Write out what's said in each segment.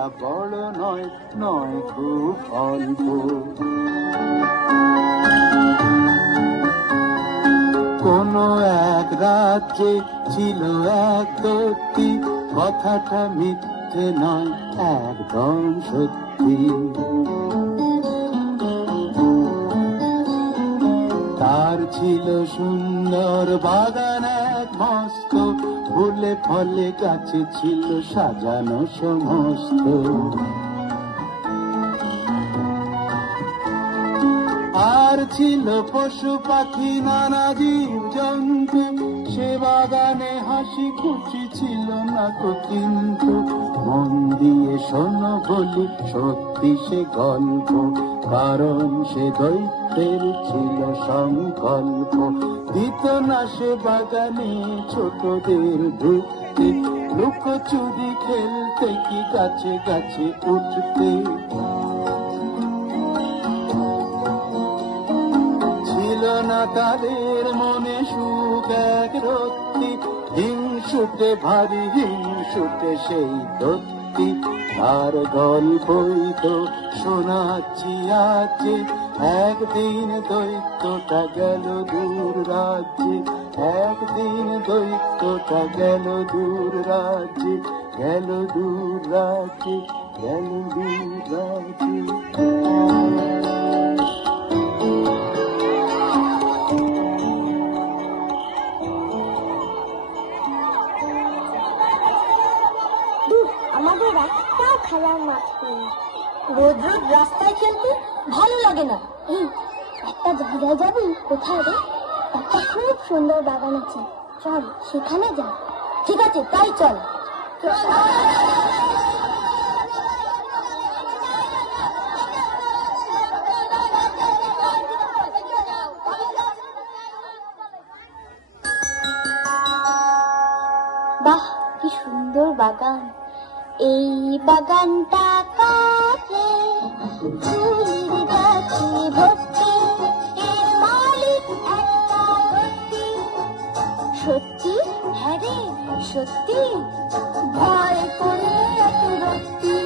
তা বড় নয়, নয় খুব অল্প। কোন এক রাজ্যে ছিল এক দত্তি, কথাটা মিথ্যে নয়, একদম সত্যি। তার ছিল সুন্দর বাগান এক মস্ত, ফুলে ফলে গাছে ছিল সাজানো সমস্ত। আর ছিল পশু পাখি নানা জীব জন্তু, সে বাগানে হাসি খুশি ছিল না তো কিন্তু। মন দিয়ে শোনো বলি সত্যি সে গল্প, কারণ সে দৈত্যের ছিল সংকল্প। দিত না সে বাগানে ছোটদের ঢুকতে, লুকোচুরি খেলতে কি গাছে গাছে উঠতে। ছিল না তাদের মনে সুখ এক রত্তি, হিংসুটে ভারী হিংসুটে সেই দত্তি। তার গল্পই তো শোনাচ্ছি আজ, একদিন দৈত্যটা গেল দূর রাজ্যে, একদিন দৈত্যটা গেল দূর রাজ্যে, গেল দূর রাজ্যে, গেল দূর রাজ্যে। আমাদের রাস্তাও খেলার মাঠ নেই, রোজ রোজ রাস্তায় খেলতে ভালো লাগে না। এই একটা জায়গায় যাবি? কোথায় রে? একটা খুব সুন্দর বাগান আছে, চল সেখানে যা। ঠিক আছে, তাই চল। বাহ, কি সুন্দর বাগান! এই বাগানটা কাছে ফুলের গাছে ভর্তি, এর মালিক একটা ব্যক্তি। সত্যি? হ্যাঁ রে সত্যি, ভয় করে এত ভক্তি।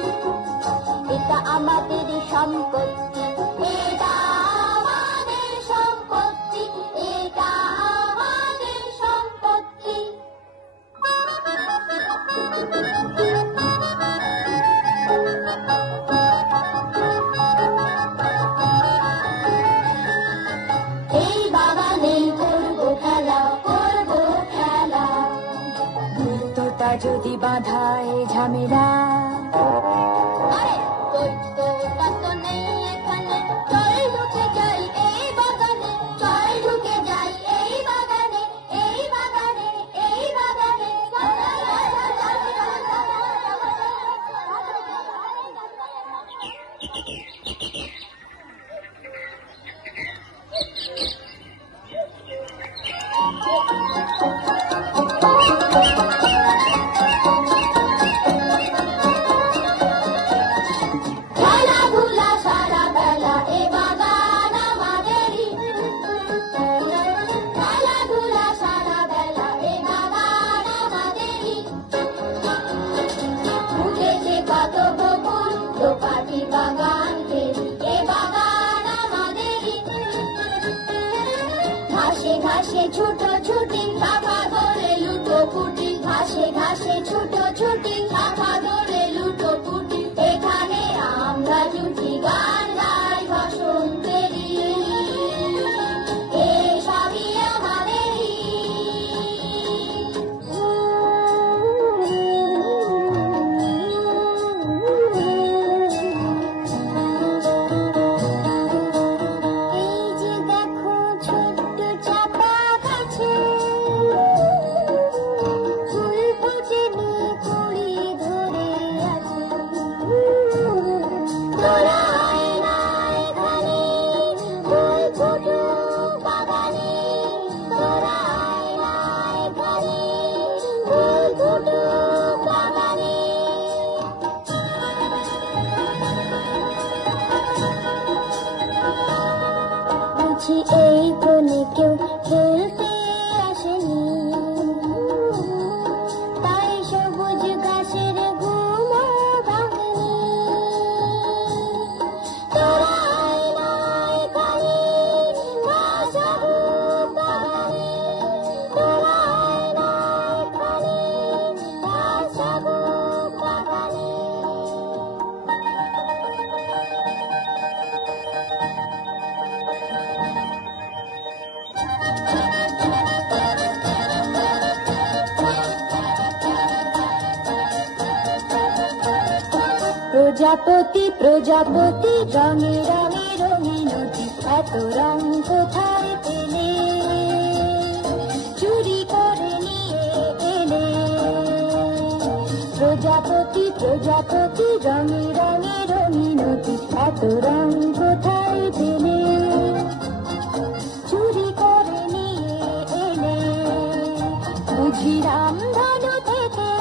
এটা আমাদের সম্পত্তি, এটা আমাদের সম্পত্তি, এটা আমাদের সম্পত্তি। এই বাগানে করবো খেলা, করবো খেলা, দৈত্যটা যদি বাঁধায় ঝামেলা। আরে দৈত্যটা তো নেই এখানে, চল ঢুকে যাই এই বাগানে, চল ঢুকে যাই এই বাগানে, এই বাগানে, এই বাগানে। খেলাধুলা সারা বেলা এ বাগান আমাদেরই, খেলাধুলা সারা বেলা এ বাগান আমাদেরই। উঠেছে কত বকুল দোপাটি বাগান ঘেরি, এ বাগান আমাদেরই। ঘাসে ঘাসে ছুটো ছুটি, শাখা ধরে লুটো পুটি, ঘাসে ঘাসে ছুটো ছুটি, শাখা ধরে লুটো পুটি। এখানে আমরা জুটি গান গাই বসন্তেরই, এসবই আমাদেরই। এই যে দেখো ছোট্ট চাপা গাছে, ফুল ফুটেনি কুড়ি ধরে আছে। তোরা আয় না এখানে, ফুল ফুটুক বাগানে, তোরা আয় না এখানে, ফুল ফুটুক বাগানে। বুঝি এই কোণে কেউ খেলতে আসেনি, তাই সবুজ ঘাসের ঘুমও ভাঙেনি। প্রজাপতি প্রজাপতি রঙে রঙে রঙে নদী, এত রং কোথায় পেলে, চুরি করে নিয়ে এলে। প্রজাপতি প্রজাপতি রঙে রঙে রঙে নদী, এত রং কোথায় পেলে, চুরি করে নিয়ে এলে। বুঝি রামধনু থেকে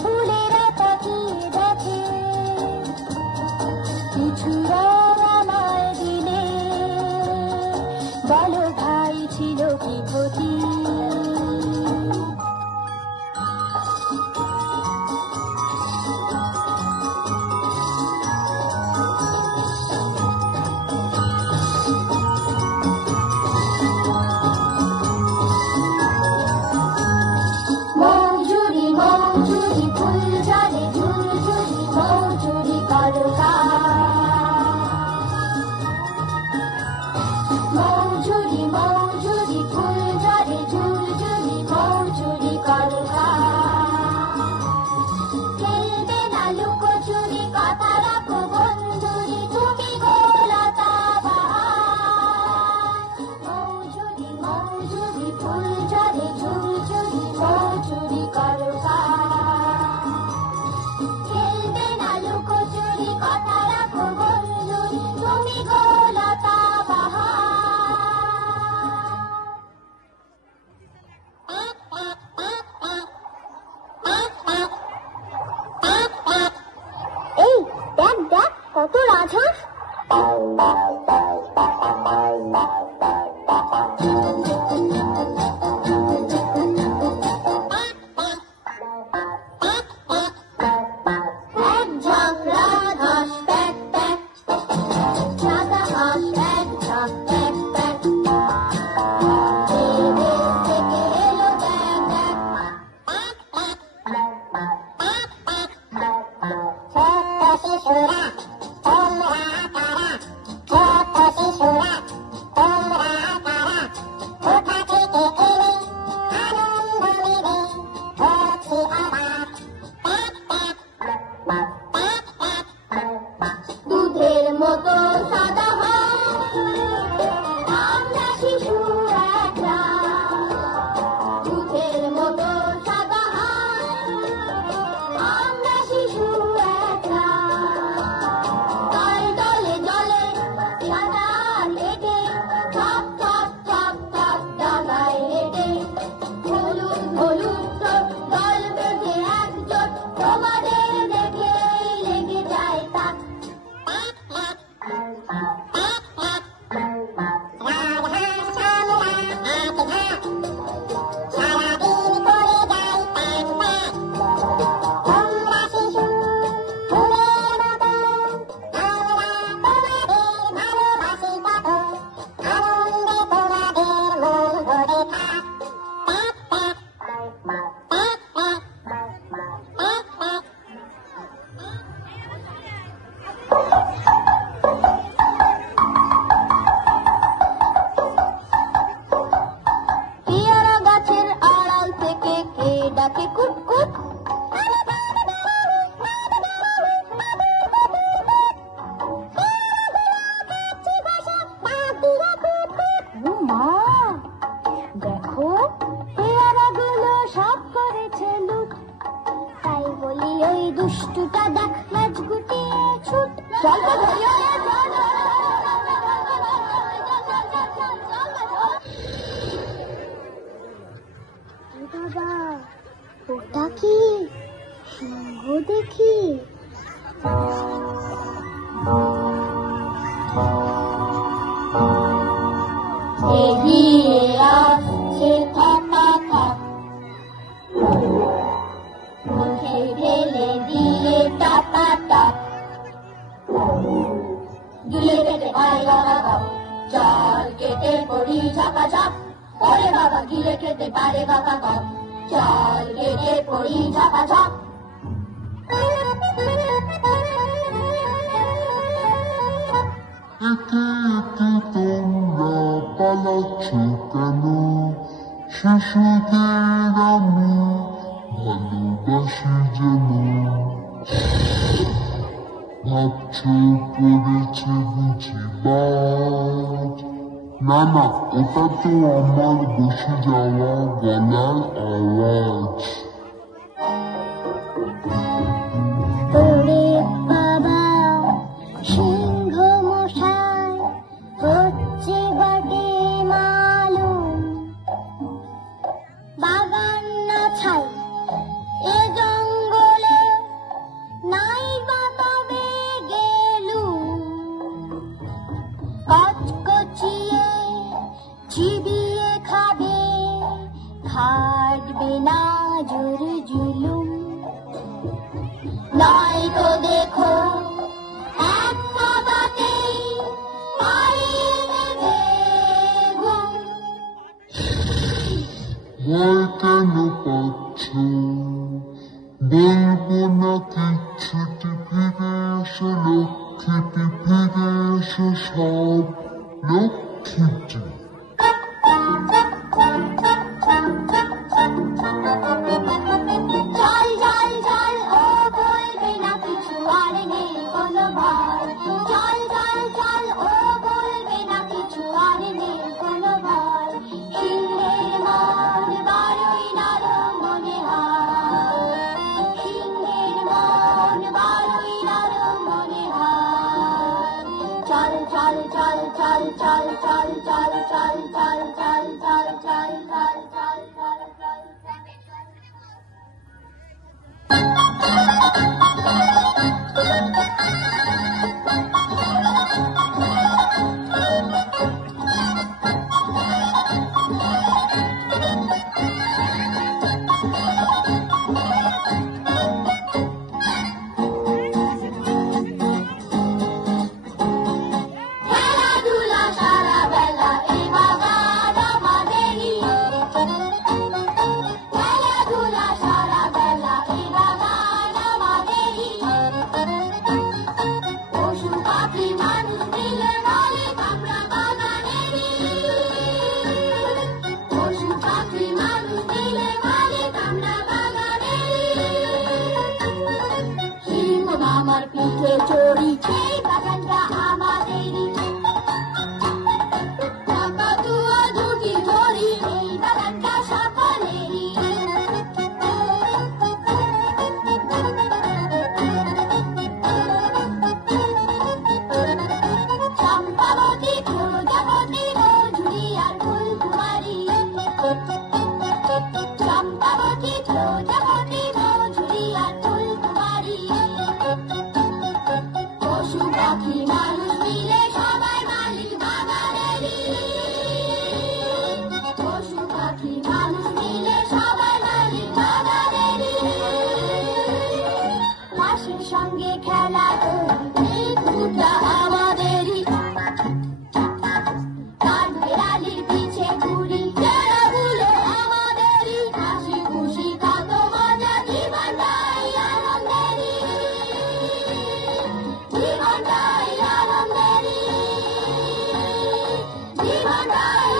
ফুলেরা তাকিয়ে দেখে, কিছু রং আমায় দিলে, বলো ভাই ছিল কি ক্ষতি। মৌজুরি মৌজুরি ফুল জলে ঝুরঝুরি, মৌজুরি করো মৌজুরি মৌজুরি ফুল জলে ঝুরঝুরি, মৌজুরি করো। খেলবে না লুকোচুরি, কথা রাখো বন্ধুরি, তুমি গোলতা বাহার। মৌজুরি মৌজুরি ফুল জলে ঝুরঝুরি, মৌজুরি করো। খেলবে না লুকোচুরি, কথা রাখো বন্ধুরি, তুমি গোলতা বাহার। এই দেখ দেখ কত রাজহাঁস। এক ঝাঁক রাজহাঁস প্যাক প্যাক, সাদা হাঁস এক ঝাঁক প্যাক প্যাক, এই দেশ থেকে এলো দেখ দেখ। ছোট্ট শিশুরা তোমরা কারা, ছোট্ট শিশুরা তোমরা কারা, কোথা থেকে এলে আনন্দ নেবে, হচ্ছি অবাক। দুধের মতো সাদা হাঁস, আমরা শিশু একটা। দুধের মতো সাদা হাঁস, আমরা শিশু একটা। তাই দলে দলে সাঁতার হেঁটে, থপ থপ থপ থপ ডাঙায় হেঁটে, হলুদ হলুদ চোখ দল বেঁধে একজোট, তোমাদের দেখেই লেগে যায় তাক। পেয়ারা গাছের আড়াল থেকে কে ডাকে কুটকুট, মা দেখো পেয়ারাগুলো সব করেছে লুট, তাই বলি ওই দুষ্টুটা দেখ ম্যাচ গুটিয়ে ছুট। চল তো ধরিও রে, চল। বাবা ওটা কি সিংহ দেখি। এগিয়ে আসছে থাকা থাক, মুখে ঢেলে দিয়ে টাকা টাক, গিলে কেটে পারে বাবা বাপ, চাল কেটে পড়ি ঝাপা ঝাপ, ওরে বাবা গিলে খেতে পারে বাবা বাপ, চাল কেটে পড়ি ঝাপা ঝাপ। একে একে তোমরা পালাচ্ছ কেন, শিশুদের আমি ভালোবাসি যেন। ভাবছো পড়েছে বুঝি বাজ? না না, ওটা তো আমার বসে যাওয়া গলার আওয়াজ। ওরে বাবা সিংহ মশাই হচ্ছে বটে মালুম, বাগান না ছাই এ জঙ্গলে নাই বা তবে গেলুম, কচকচিয়ে চিবিয়ে খাবে, খাটবে না জোর জুলুম। নয় তো দেখো একটা বাতেই পাড়িয়ে দেবে ঘুম। ভয় কেন পাচ্ছ? বলবো না কিচ্ছুটি, ফিরে এসো লক্ষ্মীটি, ফিরে এসো সব লক্ষ্মীটি। চল চল চল ও বলবে না কিছু আর নেই কোনো ভয়, চল চল চল ও বলবে না কিছু আর নেই কোনো ভয়। সিংহের মন বড়ই নরম মনে হয়, সিংহের মন বড়ই নরম মনে হয়। চল চল চল চল চল চল চল চল চল চল চল চল চল চল চল চল। খেলাধুলা সারা বেলা এই বাগান আমাদেরই, খেলাধুলা সারা বেলা এই বাগান আমাদেরই। পশু পাখি মানুষ মিলে মালিক আমরা বাগানেরই, পশু পাখি মানুষ মিলে মালিক আমরা বাগানেরই। সিংহ মামার পিঠে চড়ি এই বাগানটা আমাদেরই, কাকাতুয়া ঝুঁকি ধরি এই বাগানটা সকলেরই। চম্পাবতী প্রজাপতি মধুরি আর ফুলকুমারী, চম্পাবতী প্রজাপতি মধুরি আর ফুলকুমারী। পশু পাখি মানুষ মিলে সবাই মালিক বাগানেরই, পশু পাখি মানুষ মিলে সবাই মালিক বাগানেরই। হাসির সঙ্গে খেলা করি এই ফুটা আমাদেরই, কাঠ বেড়ালির পিছে ঘুরি খেলাগুলো আমাদেরই। হাসি খুশি কত মজা জীবনটাই আনন্দেরই, জীবনটাই আনন্দেরই, জীবনটাই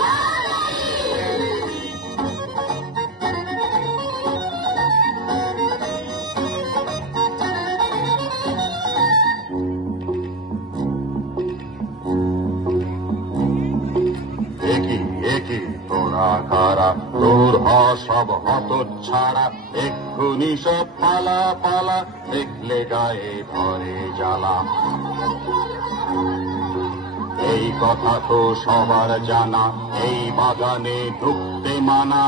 একই একই তোরা কারা, তোর সব হত ছাড়া, এক্ষুনি সব পালা পালা, দেখলে গায়ে ধরে জ্বালা। এই কথা তো সবার জানা, এই বাগানে ঢুকতে মানা।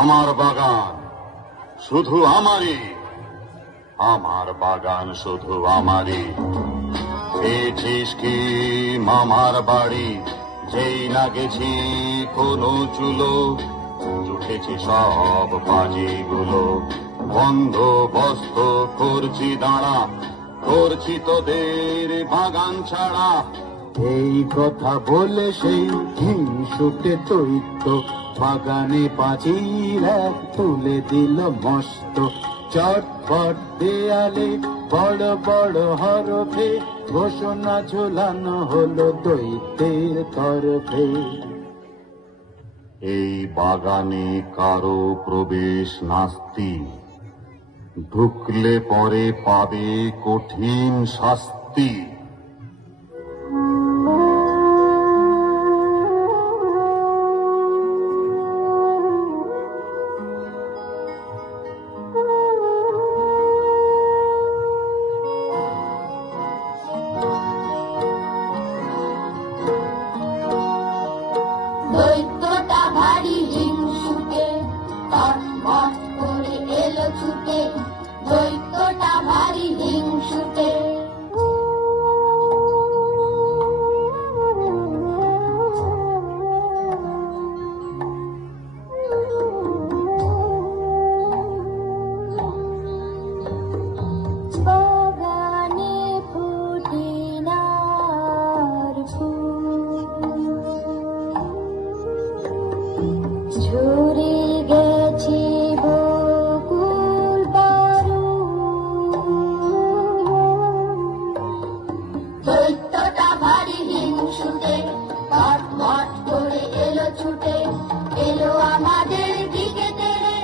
আমার বাগান শুধু আমারই, আমার বাগান শুধু আমারই। পেয়েছিস কি মামার বাড়ি, যেই না গেছি কোনো চুলো, জুটেছি সব বাজিগুলো, বন্দোবস্ত করছি দাঁড়া, করছি তোদের বাগান ছাড়া। এই কথা বলে সেই হিংসুটে দৈত্য বাগানে পাঁচিল এক তুলে দিল মস্ত। চটপট দেয়ালে বড় বড় হরফে ঘোষণা ঝোলানো হলো দৈত্যের তরফে। এই বাগানে কারো প্রবেশ নাস্তি, ঢুকলে পরে পাবে কঠিন শাস্তি। দৈত্যটা ভারী হিংসুটে, তটমট করে এলো ছুটে। দৈত্যটা ভারী হিংসুটে, বাগানে পুদিনার ফুল ঝরে গেছে বকুল বারু। দৈত্যটা ভারী হিংসুটে, তটমট করে এলো ছুটে। এলো আমাদের দিকে তেড়ে,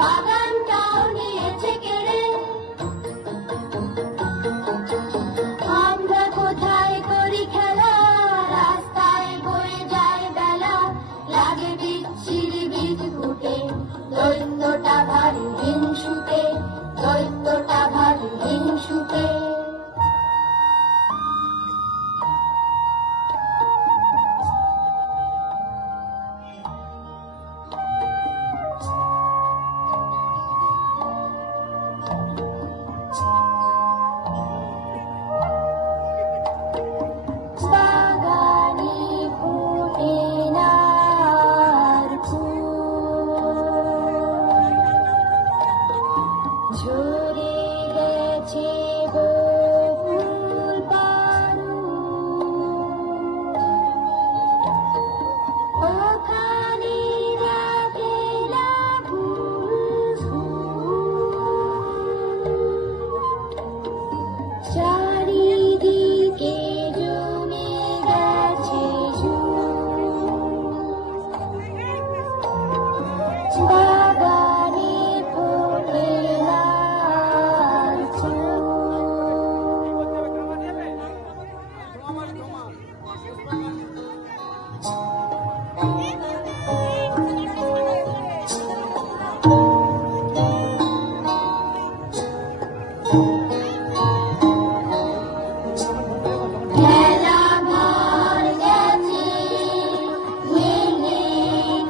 বাগানটাও নিয়েছে কেড়ে। আমরা কোথায় করি খেলা, রাস্তায় বয়ে যায় বেলা, লাগে বিচ্ছিরি বীজ ফুটে। দৈত্যটা ভারী হিংসুটে, দৈত্যটা ভারী হিংসুটে। বাগানে পুদিনার ফুল ঝরে গেছে বকুল বারু। ওখানে রাখেলা ফুল চারিদিকে জমে গেছে বাগানে পুদিনার ফুল। খেলা ঘর গেছে ভেঙে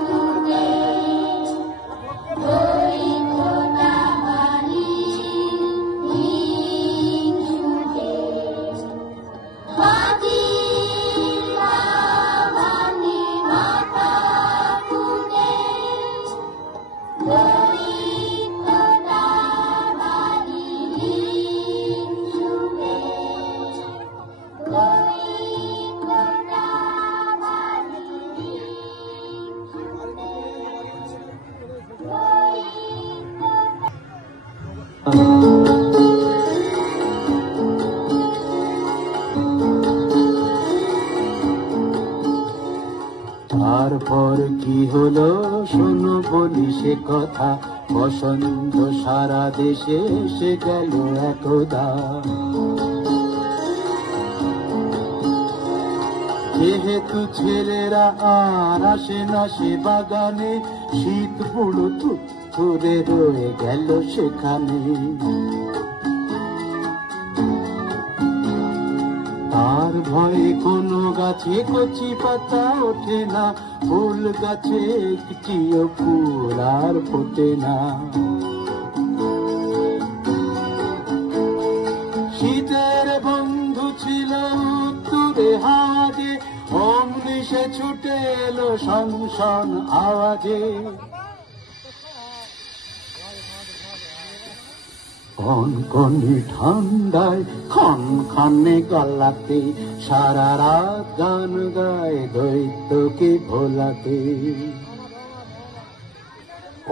টুটে, দৈত্যটা ভারী হিংসুটে। হাতির বাগানে মাথা ফুটে, দৈত্যটা ভারী হিংসুটে। দৈত্যটা ভারী তারপর কি হলো শোনো বলি সে কথা, বসন্ত সারা দেশে এসে গেল একদা। যেহেতু ছেলেরা আর আসে না সে বাগানে, শীত পুরো ধরে রয়ে গেল সেখানে। তার ভয়ে কোনো গাছে কচি পাতা ওঠে না, ফুল গাছে একটিও ফুল আর ফোটে না। শীতের বন্ধু ছিল উত্তরে হাওয়াজে, অমনি সে ছুটে এলো শনশন আওয়াজে। কনকনে ঠান্ডায় খনখনে গলাতে, সারা রাত গান গায় দৈত্যকে ভোলাতে।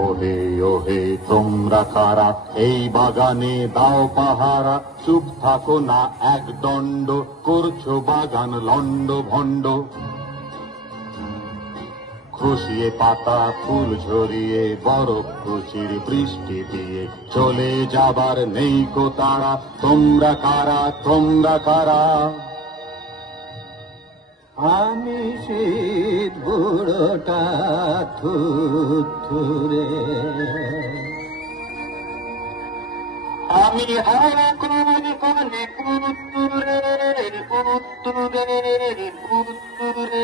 ওহে ওহে তোমরা কারা, এই বাগানে দাও পাহারা, চুপ থাকো না একদণ্ড, করছো বাগান লন্ড ভন্ড। খুশিয়ে পাতা ফুল ঝরিয়ে বরফ খুশির বৃষ্টি দিয়ে চলে যাবার নেই কো তারা। তোমরা কারা, তোমরা কারা? আমি শীত বুড়োটা থুরে, আমি হারা কোন কোনে পুতুরে পুতুরে পুতুরে।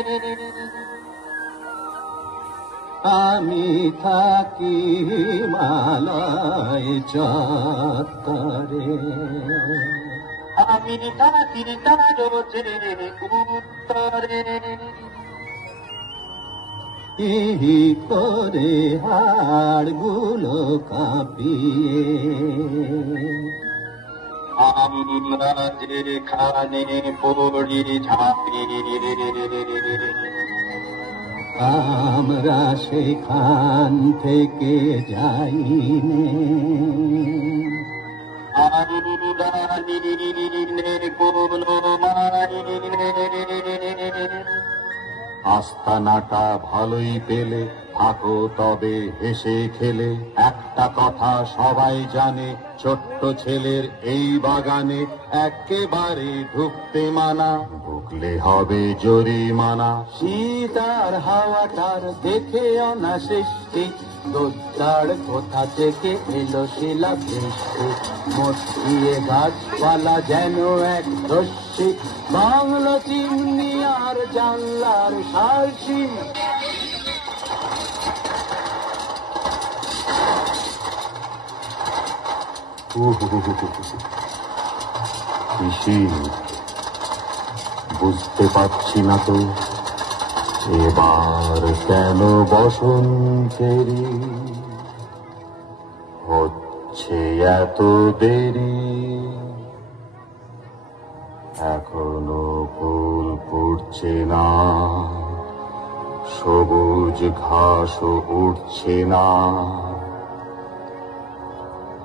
আমি থাকি হিমালয় চত্বরে, আমি থাকি তারজের উত্তরে। ইহি করে হাড়গুলো কাঁপিয়ে আমরা যেখানে পড়ি ঝাঁপিয়ে, আমরা সেখান থেকে যাইনি। আস্তানাটা ভালোই পেলে থাকো তবে হেসে খেলে। একটা কথা সবাই জানে, ছোট্ট ছেলের এই বাগানে একেবারে ঢুকতে মানা, ঢুকলে হবে জরিমানা। শীত আর হাওয়াটার দেখে অনা সৃষ্টি, দোদ্দার কোথা থেকে এলো শিলা বৃষ্টি। মস্তিয়ে গাছপালা যেন এক রশ্মি, বাংলো চিমনি আর জানলার সার্সি। বুঝতে পারছি না তো এবার কেন বসন্তেরই হচ্ছে এত দেরি। এখনো ফুল ফুটছে না, সবুজ ঘাসও উঠছে না,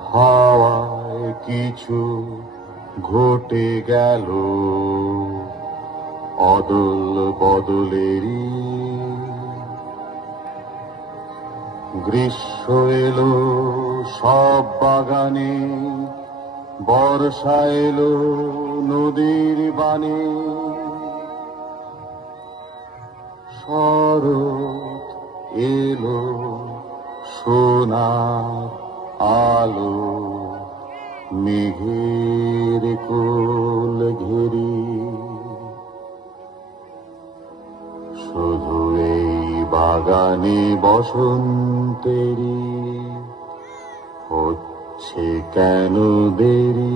হাওয়ায় কিছু ঘটে গেল অদল বদলেরই। গ্রীষ্ম এলো সব বাগানে, বর্ষা এলো নদীর বানে, শরৎ এলো সোনার আলো মেঘের কোল ঘেরি। শুধু এই বাগানে বসন্তেরই হচ্ছে কেন দেরি।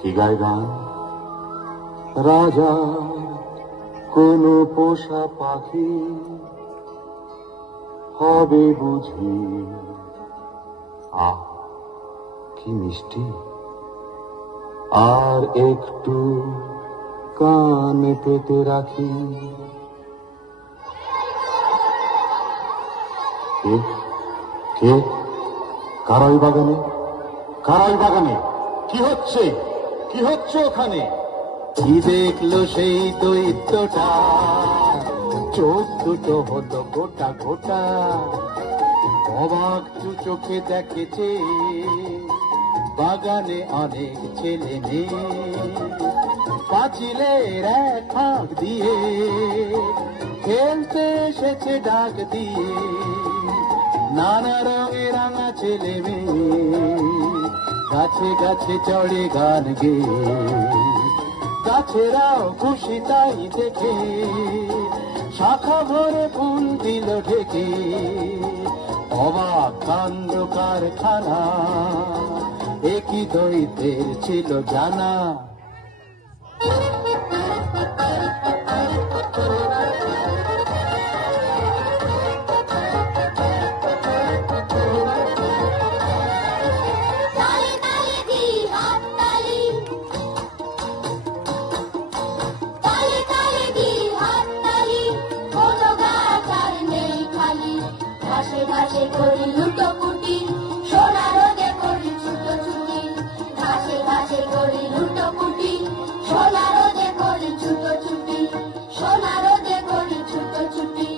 কি গায় গান? রাজা কোন পোষা পাখি হবে বুঝি। আহ কি মিষ্টি, আর একটু কান পেতে রাখি। কে কে কারাই বাগানে, কারাই বাগানে কি হচ্ছে, কি হচ্ছে ওখানে? কি দেখলো সেই দৈত্যটা, চোখ দুটো হলো গোটা গোটা, অবাক চোখে দেখেছে বাগানে অনেক ছেলে মেয়ে, পাঁচিলের এক ফাঁক দিয়ে খেলতে এসেছে ডাক দিয়ে। নানা রঙের রাঙা ছেলে মেয়ে গাছে গাছে চড়ে গান গেয়ে, গাছেরাও খুশি তাই দেখে, শাখা ভরে ফুল দিল ঢেকে। অবাক কাণ্ড কারখানা, একই দৈত্যের ছিল জানা। তালে তালে দিই করি লুটোপুটি, সোনা রোদে করি ছুটোছুটি, ঘাসে ঘাসে করি লুটোপুটি, সোনা রোদে করি ছুটোছুটি, সোনা রোদে করি ছুটোছুটি।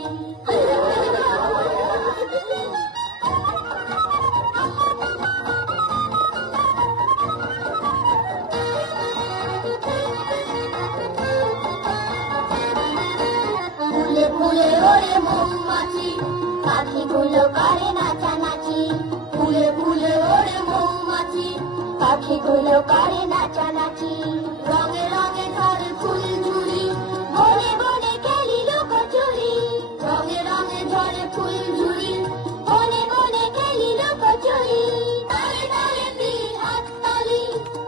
ফুলে ফুলে ওরে মৌমাছি, পাখিগুলো করে নাচানাচি, ফুলে ফুলে ওরে মৌমাছি, পাখিগুলো করে নাচানাচি, রঙে রঙে ধরে ফুলঝুরি, বনে বনে খেলি লুকোচুরি, রঙে রঙে ধরে ফুলঝুরি, বনে বনে খেলি লুকোচুরি, তালে তালে দিই হাততালি,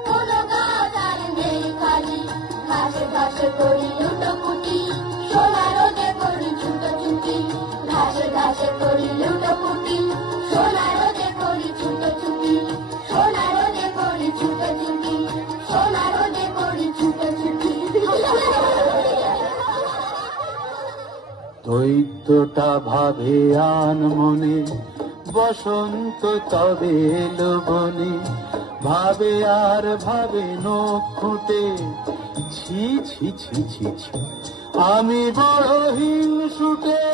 কোনো গাছ আর নেই খালি, ঘাসে ঘাসে করি লুটোপুটি, সোনা রোদে করি ছুটোছুটি, ঘাসে ঘাসে করি লুটোপুটি, সোনা রোদে করি ছুটোছুটি, সোনা রোদে করি ছুটোছুটি, সোনা রোদে করি ছুটোছুটি। দৈত্যটা ভাবে আন মনে, বসন্ত তবে এলো বনে, ভাবে আর ভাবে নখ খুঁটে, ছি ছি ছি ছি ছি, আমি বড় হিংসুটে।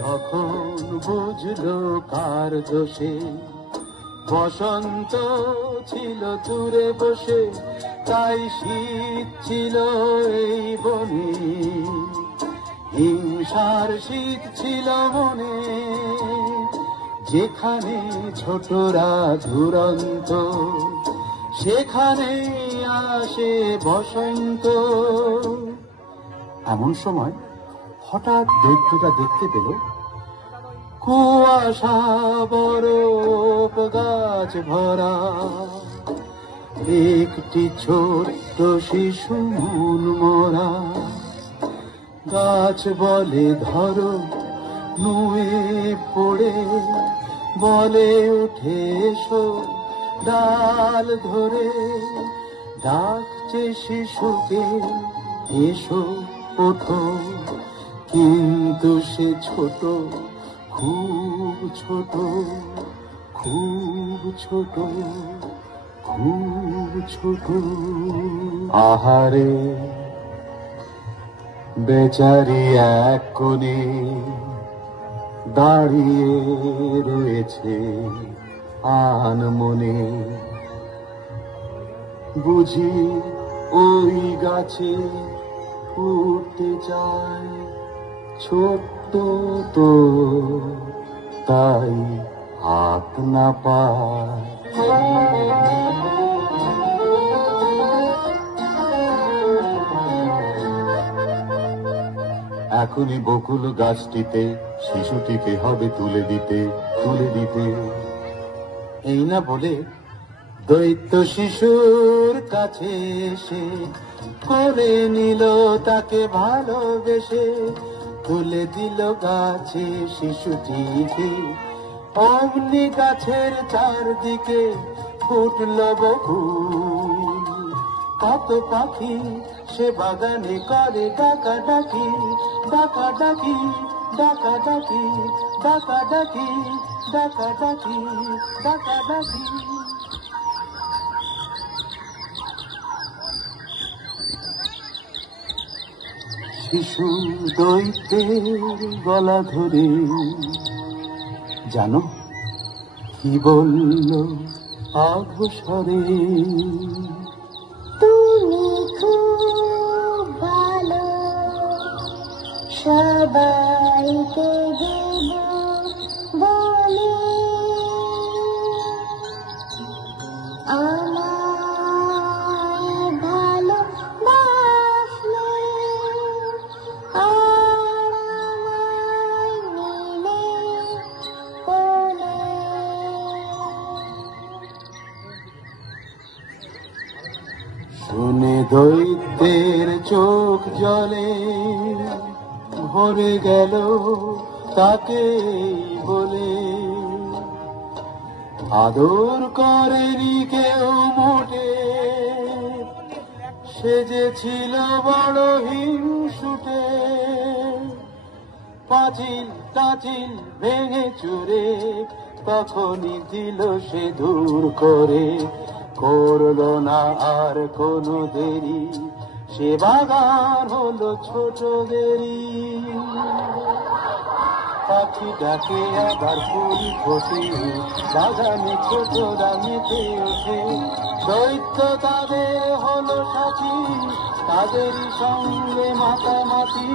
তখন বুঝলো কার দোষে, বসন্ত ছিল দূরে বসে, তাই শীত ছিল এই বনে, হিংসার শীত ছিল মনে, যেখানে ছোটরা দুরন্ত, সেখানে আসে বসন্ত। এমন সময় হঠাৎ দৈত্যটা দেখতে পেল কুয়াশা বরফ গাছ ভরা, একটি ছোট্ট শিশু মন মরা, গাছ বলে ধরো, নুয়ে পড়ে বলে উঠে এসো, ডাল ধরে ডাকছে শিশুকে, এসো ওঠো, কিন্তু সে ছোট, খুব ছোট, খুব ছোট, খুব ছোট। আহারে বেচারি এক কোণে দাঁড়িয়ে রয়েছে আনমনে, বুঝি ওই গাছে উঠতে চায়, ছোট্ট তো তাই হাত না পায়। এখনই বকুল গাছটিতে শিশুটিকে হবে তুলে দিতে, তুলে দিতে। এই না বলে দৈত্য শিশুর কাছে এসে কোলে নিল তাকে ভালোবেসে, তুলে দিল গাছে শিশুটিকে, অমনি গাছের চারদিকে ফুটল বকুল, কত পাখি সে বাগানে করে ডাকাডাকি, ডাকাডাকি, ডাকাডাকি, ডাকাডাকি, ডাকাডাকি, ডাকাডাকি। শিশু দৈত্যের গলা ধরে জানো কি বলল অঘোষরে, তুমি খুব ভালো, সবাইকে দেব বলে, আমায় ভালোবাসলে আর আমায় নিলে কোলে। শুনে দৈত্যের চোখ জলে ভরে গেল তাকে বলে, আদর করেনি কেউ মোটে, সে যে ছিল বড় হিংসুটে, পাঁচিল টাচিল ভেঙে চুরে তখনই দিল সে দূর করে। করলো না আর কোনো দেরি, সে বাগান হলো ছোট দেরি। পাখি ডাকে আবার ফুল ফোটে, বাগানে ছোট দামেতে ওঠে। দৈত্য তাদের হলো সাথী, তাদেরই সঙ্গে মাতামাতি।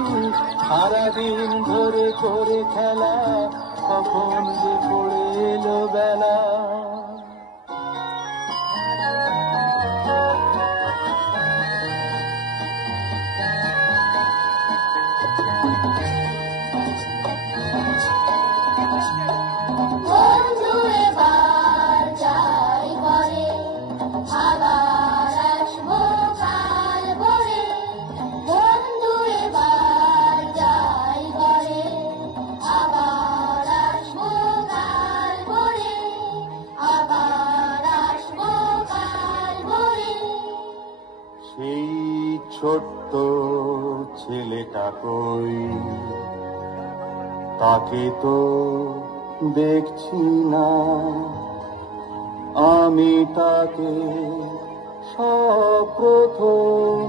সারাদিন ধরে করে খেলা, কখন যে পড়ে এলো বেলা। সেই ছোট্ট ছেলেটা কই, তাকে তো দেখছি না। আমি তাকে সপ্রথম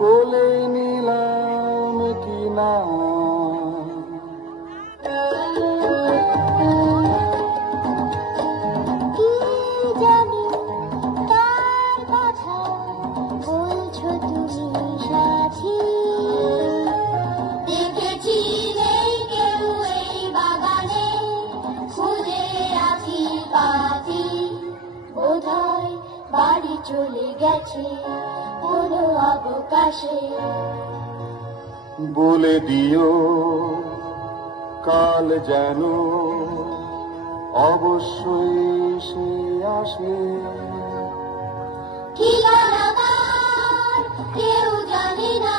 কোলে নিলাম কিনা। বাড়ি চলে গেছে পুরো অবকাশে। বলে দিও কাল যেন অবশ্যই সে আসে। ঠিকানা তার কেউ জানি না,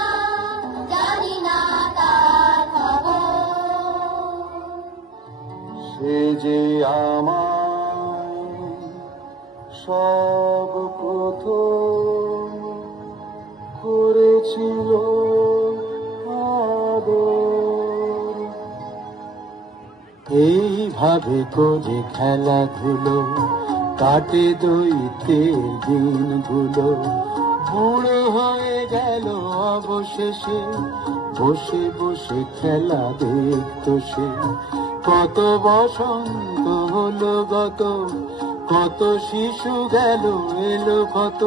জানি না তার খবর। সে যে আমার সব প্রথম করেছিল আদর। এইভাবে করে খেলাধুলো কাটে দৈত্যের দিনগুলো। বুড়ো হয়ে গেল অবশেষে, বসে বসে খেলা দেখতো সে। কত বসন্ত হলো গত, কত শিশু গেল এলো কত।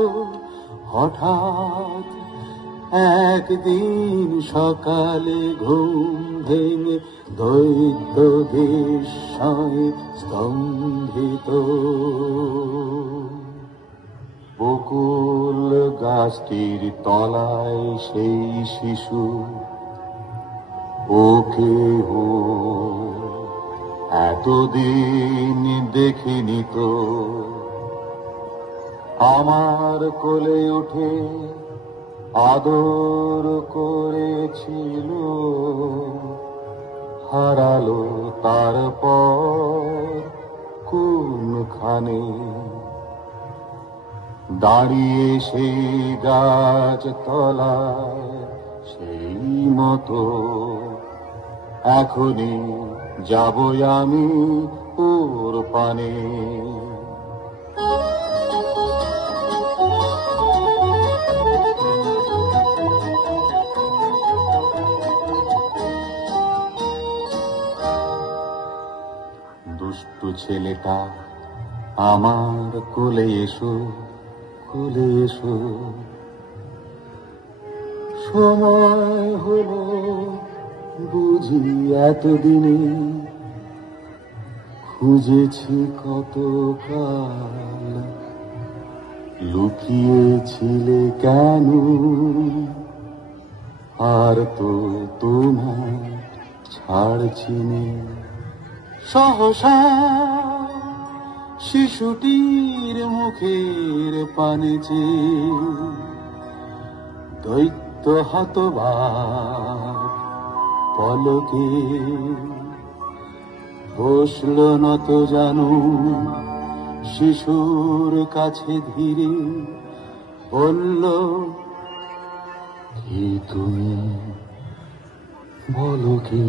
হঠাৎ একদিন সকালে ঘুম ভেঙে দৈত্য বিস্ময়ে স্তম্ভিত। বকুল গাছটির তলায় সেই শিশু, ওকে এতদিন দেখিনি তো। আমার কোলে উঠে আদর করেছিল, হারালো তারপর কোনখানে। দাঁড়িয়ে সেই গাছ তলায় সেই মতো এখনই যাবো আমি ওর পানে। দুষ্টু ছেলেটা আমার কোলে এসো, কোলে এসো। সময় হলো বুঝি এতদিনে, খুঁজেছি কত কাল। লুকিয়েছিলে কেন, আর তো তোমার ছাড়ছি নে। সহসা শিশুটির মুখের পানে চেয়ে দৈত্য হতবাক পলকে বসল নত জানু শিশুর কাছে ধীরে। বলল, কি তুমি বলো কি